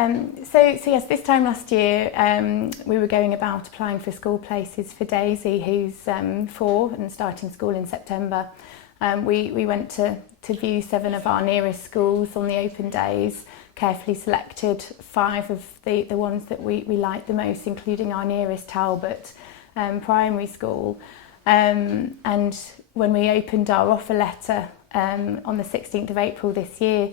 So yes, this time last year we were going about applying for school places for Daisy, who's 4 and starting school in September. We went to view 7 of our nearest schools on the open days, carefully selected 5 of the ones that we liked the most, including our nearest Talbot Primary School. And when we opened our offer letter on the 16th of April this year,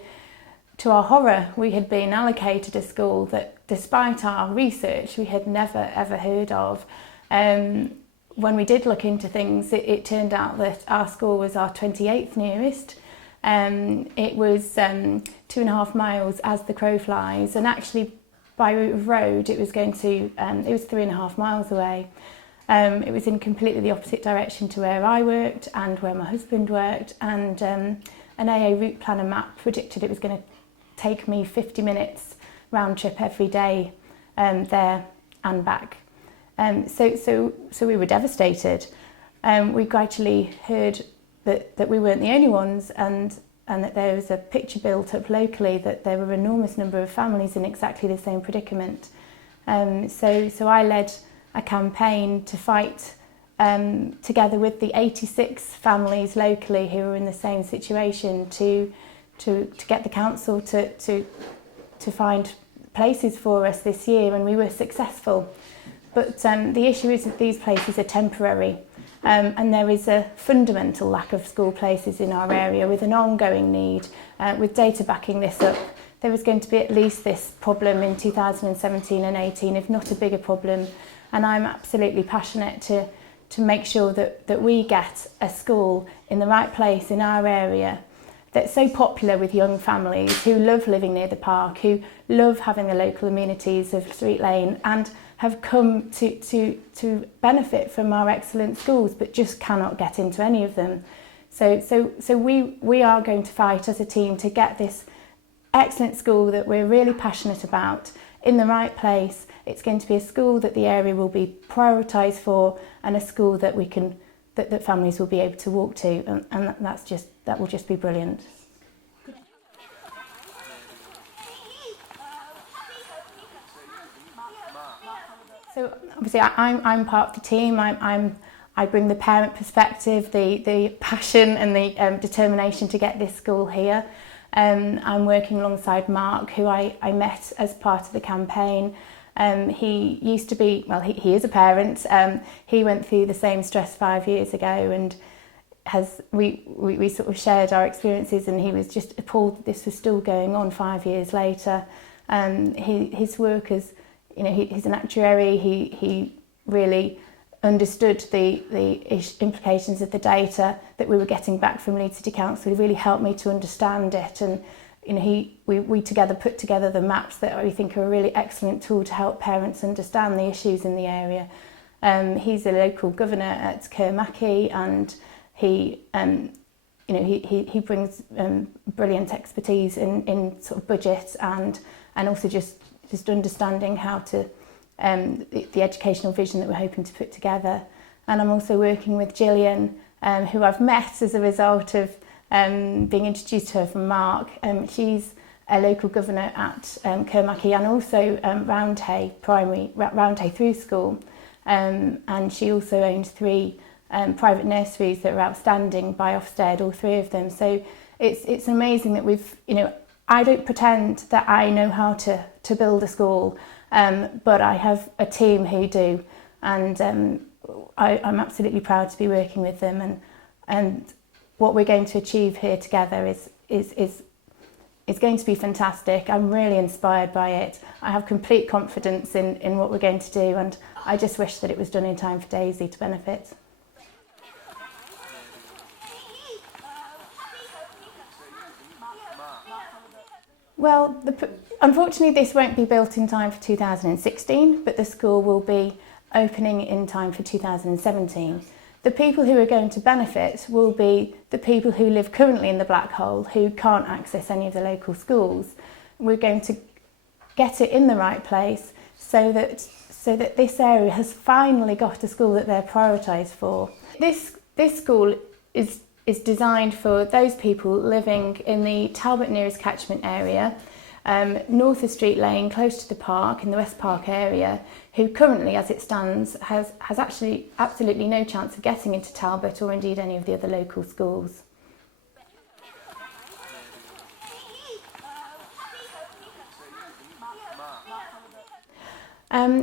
to our horror, we had been allocated a school that, despite our research, we had never ever heard of. When we did look into things, it turned out that our school was our 28th nearest. It was 2.5 miles as the crow flies, and actually by route of road it was 3.5 miles away. It was in completely the opposite direction to where I worked and where my husband worked, and an AA route planner map predicted it was going to take me 50 minutes round trip every day there and back. So we were devastated. We gradually heard that we weren't the only ones, and that there was a picture built up locally that there were an enormous number of families in exactly the same predicament. So I led a campaign to fight together with the 86 families locally who were in the same situation to get the council to find places for us this year, and we were successful. But the issue is that these places are temporary, and there is a fundamental lack of school places in our area with an ongoing need. With data backing this up, there was going to be at least this problem in 2017 and 18, if not a bigger problem. And I'm absolutely passionate to make sure that we get a school in the right place in our area that's so popular with young families who love living near the park, who love having the local amenities of Street Lane, and have come to benefit from our excellent schools but just cannot get into any of them. So we are going to fight as a team to get this excellent school that we're really passionate about in the right place. It's going to be a school that the area will be prioritised for, and a school that that families will be able to walk to, and that will just be brilliant. So obviously I'm part of the team. I bring the parent perspective, the passion and the determination to get this school here. I'm working alongside Mark, who I met as part of the campaign. He used to be, well, he is a parent. He went through the same stress 5 years ago, and we sort of shared our experiences, and he was just appalled that this was still going on 5 years later. His work as, he's an actuary. He really understood the implications of the data that we were getting back from Leeds City Council. He really helped me to understand it, and we together put together the maps that we think are a really excellent tool to help parents understand the issues in the area. He's a local governor at Kermackie, and he brings brilliant expertise in sort of budget and also just understanding how to the educational vision that we're hoping to put together. And I'm also working with Gillian, who I've met as a result of being introduced to her from Mark. She's a local governor at Kermackie, and also Roundhay through school, and she also owns 3 private nurseries that are outstanding by Ofsted, all 3 of them. So it's amazing that we've, I don't pretend that I know how to build a school, but I have a team who do, and I'm absolutely proud to be working with them, and what we're going to achieve here together is going to be fantastic. I'm really inspired by it. I have complete confidence in what we're going to do, and I just wish that it was done in time for Daisy to benefit. Well, unfortunately this won't be built in time for 2016, but the school will be opening in time for 2017. The people who are going to benefit will be the people who live currently in the Black Hole, who can't access any of the local schools. We're going to get it in the right place so that this area has finally got a school that they're prioritised for. This school is designed for those people living in the Talbot nearest catchment area, north of Street Lane, close to the park, in the West Park area, who currently, as it stands, has actually absolutely no chance of getting into Talbot or indeed any of the other local schools.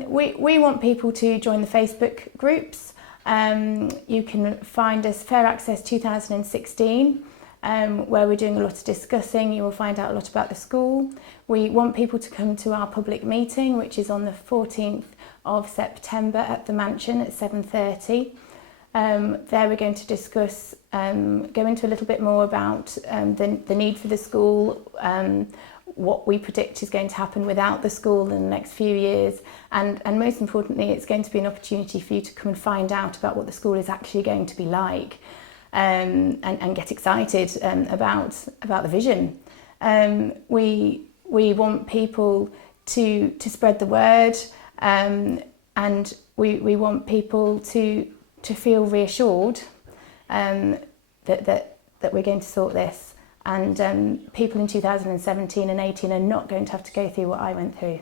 We want people to join the Facebook groups. You can find us Fair Access 2016, where we're doing a lot of discussing. You will find out a lot about the school. We want people to come to our public meeting, which is on the 14th of September at the Mansion at 7:30. There we're going to discuss, go into a little bit more about the need for the school, what we predict is going to happen without the school in the next few years, and most importantly, it's going to be an opportunity for you to come and find out about what the school is actually going to be like, and get excited about the vision. We want people to spread the word, and we want people to feel reassured that we're going to sort this. And people in 2017 and 18 are not going to have to go through what I went through.